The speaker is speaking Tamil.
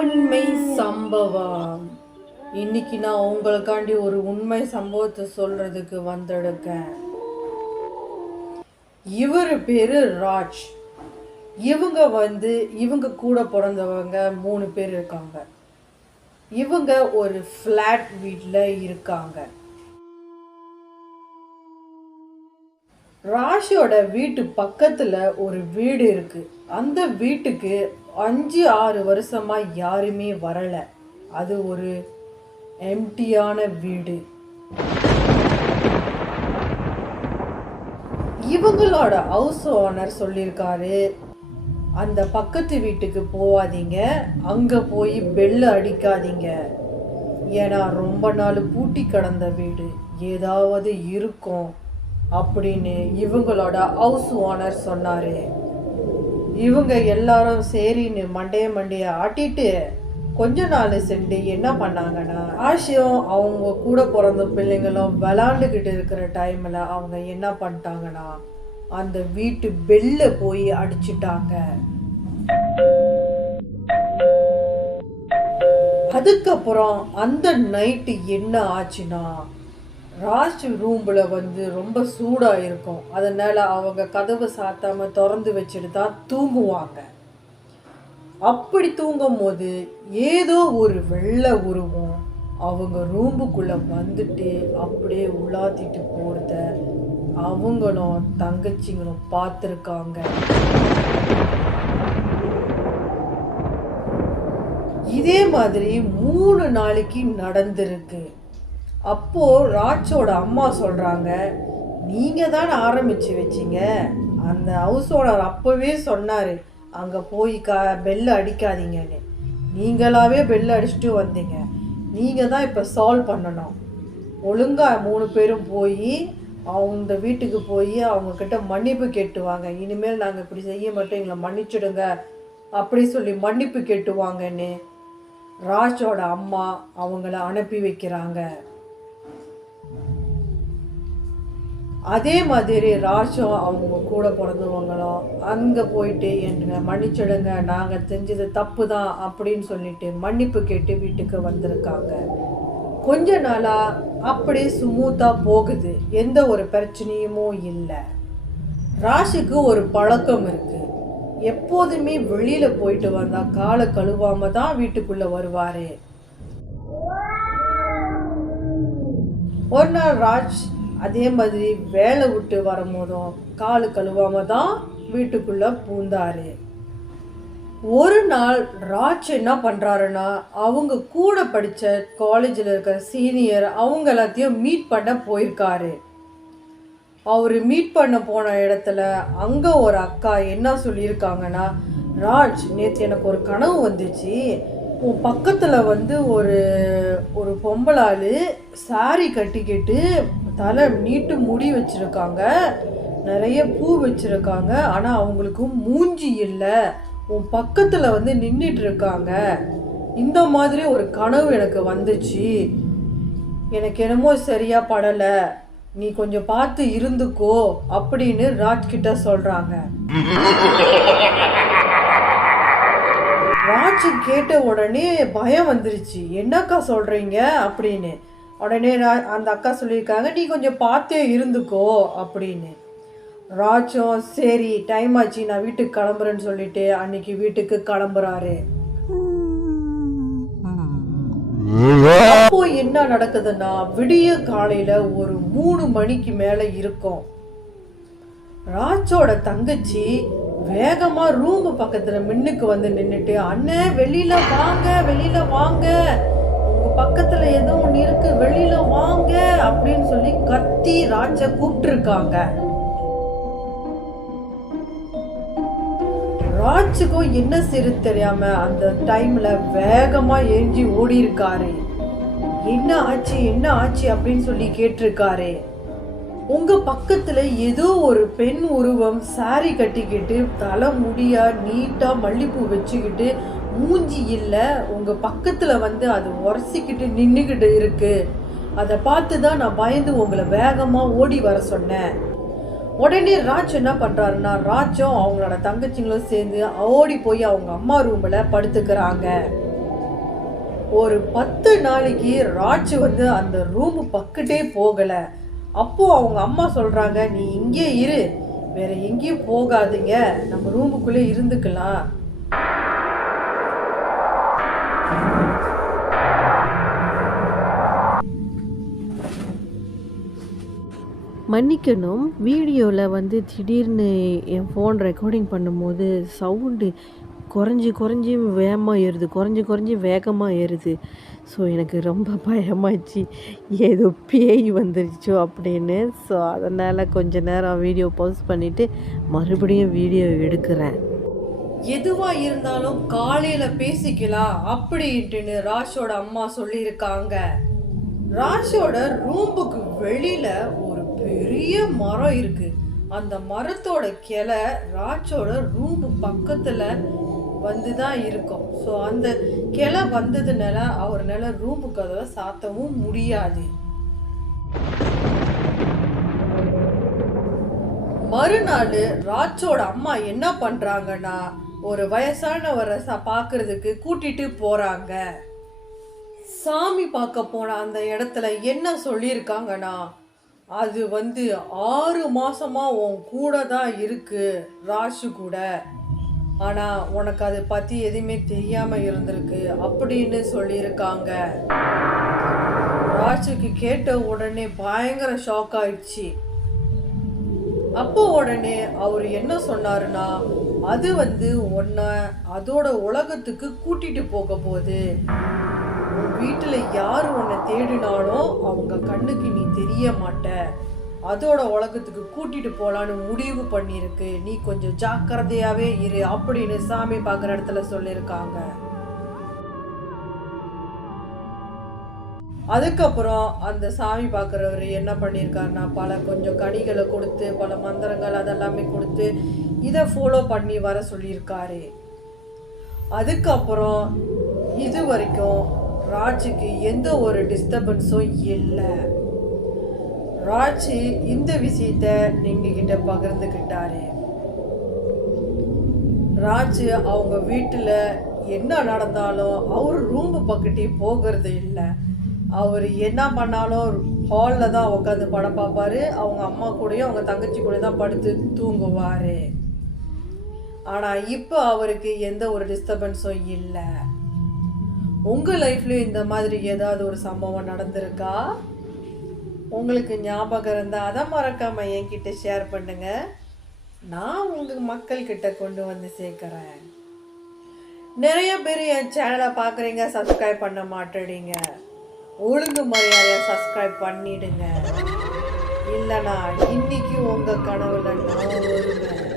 உண்மை சம்பவம். இன்னைக்கு நான் உங்களுக்காண்டி ஒரு உண்மை சம்பவத்தை சொல்றதுக்கு வந்திருக்கேன். இவர் பேரு ராஜ். இவங்க கூட பிறந்தவங்க 3 பேர் இருக்காங்க. இவங்க ஒரு ஃப்ளாட் வீட்டில் இருக்காங்க. ராஷியோட வீட்டு பக்கத்துல ஒரு வீடு இருக்கு. அந்த வீட்டுக்கு 5-6 வருஷமா யாருமே வரல. அது ஒரு எம்டியான வீடு. இவங்களோட ஹவுஸ் ஓனர் சொல்லியிருக்காரு, அந்த பக்கத்து வீட்டுக்கு போகாதீங்க, அங்க போய் பெல் அடிக்காதீங்க, ஏன்னா ரொம்ப நாள் பூட்டி கிடந்த வீடு, ஏதாவது இருக்கும் அப்படின்னு இவங்களோட ஹவுஸ் ஓனர் சொன்னாரு. இவங்க எல்லாரும் சரின்னு மண்டைய ஆட்டிட்டு கொஞ்ச நாள் சென்று என்ன பண்ணாங்கன்னா, ஆஷியும் அவங்க கூட பிறந்த பிள்ளைங்களும் விளாண்டுக்கிட்டு இருக்கிற டைம்ல அவங்க என்ன பண்ணிட்டாங்கன்னா, அந்த வீட்டு பெல்ல போய் அடிச்சுட்டாங்க. அதுக்கப்புறம் அந்த நைட்டு என்ன ஆச்சுன்னா, ராஜ் ரூமில் ரொம்ப சூடாக இருக்கும். அதனால் அவங்க கதவை சாத்தாமல் திறந்து வச்சுட்டு தான் தூங்குவாங்க. அப்படி தூங்கும் போது ஏதோ ஒரு வெள்ளை உருவம் அவங்க ரூமுக்குள்ளே வந்துட்டு அப்படியே உலாத்திட்டு போகிறத அவங்களும் தங்கச்சிங்களும் பார்த்துருக்காங்க. இதே மாதிரி 3 நாளைக்கு நடந்திருக்கு. அப்போ ராஜோட அம்மா சொல்றாங்க, நீங்க தான் ஆரம்பிச்சு வச்சிங்க, அந்த ஹவுஸ் ஓனர் அப்பவே சொன்னாரு அங்க போய் பெல்ல அடிக்காதீங்கன்னு, நீங்களாவே பெல்ல அடிச்சுட்டு வந்தீங்க, நீங்க தான் இப்ப சால்வ் பண்ணணும். ஒழுங்கா 3 பேரும் போய் அவங்க வீட்டுக்கு போய் அவங்க கிட்ட மன்னிப்பு கேட்டுவாங்க, இனிமேல் நாங்கள் இப்படி செய்ய மாட்டோம், எங்களை மன்னிச்சிடுங்க அப்படி சொல்லி மன்னிப்பு கேட்டுவாங்கன்னு ராஜோட அம்மா அவங்கள அனுப்பி வைக்கிறாங்க. அதே மாதிரி ராஜும் அவங்க கூட பிறந்தவங்களும் அங்கே போயிட்டு என்னங்க மன்னிச்சிடுங்க, நாங்கள் செஞ்சது தப்பு தான் அப்படின்னு சொல்லிட்டு மன்னிப்பு கேட்டு வீட்டுக்கு வந்திருக்காங்க. கொஞ்ச நாளாக அப்படியே ஸ்மூத்தாக போகுது, எந்த ஒரு பிரச்சனையுமோ இல்லை. ராஷுக்கு ஒரு பழக்கம் இருக்குது, எப்போதுமே வெளியில் போயிட்டு வந்தால் காலை கழுவாமல் தான் வீட்டுக்குள்ளே வருவார். ஒரு நாள் ராஜ் அதே மாதிரி வேலை விட்டு வரும்போதும் காலு கழுவாம தான் வீட்டுக்குள்ள பூந்தாரு. ஒரு நாள் ராஜ் என்ன பண்றாருன்னா, அவங்க கூட படிச்ச காலேஜில் இருக்கிற சீனியர் அவங்க எல்லாத்தையும் மீட் பண்ண போயிருக்காரு. அவர் மீட் பண்ண போன இடத்துல அங்க ஒரு அக்கா என்ன சொல்லியிருக்காங்கன்னா, ராஜ் நேற்று எனக்கு ஒரு கனவு வந்துச்சு, உன் பக்கத்தில் ஒரு பொம்பளாளு சாரி கட்டிக்கிட்டு தலை நீட்டு முடி வச்சுருக்காங்க, நிறைய பூ வச்சுருக்காங்க, ஆனால் அவங்களுக்கு மூஞ்சி இல்லை, உன் பக்கத்தில் நின்றுட்டு இருக்காங்க, இந்த மாதிரி ஒரு கனவு எனக்கு வந்துச்சு, எனக்கு என்னமோ சரியாக படலை, நீ கொஞ்சம் பார்த்து இருந்துக்கோ அப்படின்னு ராஜ்கிட்ட சொல்கிறாங்க. ராஜ் கேட்ட உடனே பயம் வந்துருச்சு, என்னக்கா சொல்கிறீங்க அப்படின்னு. உடனே அந்த அக்கா சொல்லியிருக்காங்க, நீ கொஞ்சம் பார்த்தே இருந்துக்கோ அப்படின்னு. ராஜும் சரி டைம் ஆச்சு நான் வீட்டுக்கு கிளம்புறேன்னு சொல்லிட்டு அன்னைக்கு வீட்டுக்கு கிளம்புறாரு. அப்போ என்ன நடக்குதுன்னா, விடிய காலையில ஒரு 3 மணிக்கு மேல இருக்கும். ராஜோட தங்கச்சி வேகமா ரூம் பக்கத்துல மின்னுக்கு நின்னுட்டு, அண்ணன் வெளியில வாங்க, உங்க பக்கத்துல ஏதோ ஒன்று இருக்கு, வெளியில வாங்க அப்படின்னு சொல்லி கத்தி ராஜ கூப்பிட்டு இருக்காங்க. ராஜுக்கும் என்ன செய்ய தெரியாம அந்த டைம்ல வேகமா ஏஞ்சி ஓடி இருக்காரு. என்ன ஆச்சு அப்படின்னு சொல்லி கேட்டிருக்காரு. உங்க பக்கத்துல ஏதோ ஒரு பெண் உருவம் சாரி கட்டிக்கிட்டு தலை முடியா நீட்டா மல்லிப்பூ வச்சுக்கிட்டு மூஞ்சி இல்லை, உங்க பக்கத்துல அது உரசிக்கிட்டு நின்றுக்கிட்டு இருக்கு, அதை பார்த்து தான் நான் பயந்து உங்களை வேகமா ஓடி வர சொன்னேன். உடனே ராஜ் என்ன பண்றாருன்னா, ராஜும் அவங்களோட தங்கச்சிங்களும் சேர்ந்து ஓடி போய் அவங்க அம்மா ரூம்ல படுத்துக்கிறாங்க. ஒரு 10 நாளைக்கு ராஜ் வந்து அந்த ரூம் பக்கத்தே போகலை. அப்போது அவங்க அம்மா சொல்கிறாங்க, நீ இங்கே இரு, வேற எங்கேயும் போகாதீங்க, நம்ம ரூமுக்குள்ளே இருந்துக்கலாம். மன்னிக்கணும், வீடியோவில் வந்து திடீர்னு என் ஃபோன் ரெக்கார்டிங் பண்ணும்போது சவுண்டு குறைஞ்சி வேகமாக ஏறுது. ஸோ எனக்கு ரொம்ப பயமாச்சு, ஏதோ பேய் வந்துருச்சோ அப்படின்னு. ஸோ அதனால் கொஞ்ச நேரம் வீடியோ பாஸ் பண்ணிவிட்டு மறுபடியும் வீடியோ எடுக்கிறேன். எதுவாக இருந்தாலும் காலையில் பேசிக்கலாம் அப்படின்ட்டுன்னு ராஷோட அம்மா சொல்லியிருக்காங்க. ராஷோட ரூமுக்கு வெளியில ஒரு பெரிய மரம் இருக்கு. அந்த மரத்தோட கிளை ராஜோட ரூம் பக்கத்துல வந்துதான் இருக்கும். ஸோ அந்த கிளை வந்ததுனால அவர்னால ரூமு கதவை சாத்தவும் முடியாது. மறுநாள் ராஜோட அம்மா என்ன பண்றாங்கன்னா, ஒரு வயசானவரை பார்க்கறதுக்கு கூட்டிட்டு போறாங்க. சாமி பார்க்க போன அந்த இடத்துல என்ன சொல்லியிருக்காங்கன்னா, அது வந்து 6 மாசமா உன் கூட தான் இருக்கு ராஷு கூட, ஆனால் உனக்கு அதை பற்றி எதுவுமே தெரியாமல் இருந்திருக்கு அப்படின்னு சொல்லியிருக்காங்க. ராஷுக்கு கேட்ட உடனே பயங்கர ஷாக் ஆயிடுச்சு. அப்போ உடனே அவர் என்ன சொன்னாருன்னா, அது வந்து உன்னை அதோட உலகத்துக்கு கூட்டிட்டு போக போகுது. வீட்டில் யார் உன்னை தேடினாலும் அவங்க கண்ணுக்கு நீ தெரிய மாட்ட, அதோட உலகத்துக்கு கூட்டிட்டு போலான்னு முடிவு பண்ணியிருக்கு, நீ கொஞ்சம் ஜாக்கிரதையாவே இரு அப்படின்னு சாமி பார்க்குற இடத்துல சொல்லியிருக்காங்க. அதுக்கப்புறம் அந்த சாமி பார்க்குறவர் என்ன பண்ணியிருக்காருன்னா, கொஞ்சம் கனிகளை கொடுத்து, பல மந்திரங்கள் அதெல்லாமே கொடுத்து இதை ஃபாலோ பண்ணி வர சொல்லியிருக்காரு. அதுக்கப்புறம் இது வரைக்கும் ராஜுக்கு எந்த ஒரு டிஸ்டர்பன்ஸும் இல்லை. ராஜு இந்த விஷயத்த நீங்ககிட்ட பகிர்ந்துக்கிட்டாரு. ராஜு அவங்க வீட்டில் என்ன நடந்தாலும் அவர் ரூம் பக்கத்தே போகிறது இல்லை. அவர் என்ன பண்ணாலும் ஹாலில் தான் உட்காந்து படம் பார்ப்பாரு. அவங்க அம்மா கூடயும் அவங்க தங்கச்சி கூட தான் படுத்து தூங்குவார். ஆனால் இப்போ அவருக்கு எந்த ஒரு டிஸ்டர்பன்ஸும் இல்லை. உங்கள் லைஃப்லையும் இந்த மாதிரி ஏதாவது ஒரு சம்பவம் நடந்திருக்கா? உங்களுக்கு ஞாபகம் இருந்தால் அதை மறக்காமல் என்கிட்ட ஷேர் பண்ணுங்கள். நான் உங்கள் மக்கள்கிட்ட கொண்டு வந்து சேர்க்குறேன். நிறைய பேர் என் சேனலை பார்க்குறீங்க, சப்ஸ்கிரைப் பண்ண மாட்டேறீங்க. ஒழுங்கு மரியாதையாக சப்ஸ்கிரைப் பண்ணிடுங்க, இல்லைனா இன்னைக்கு உங்கள் கனவுல நான் வருவேன்.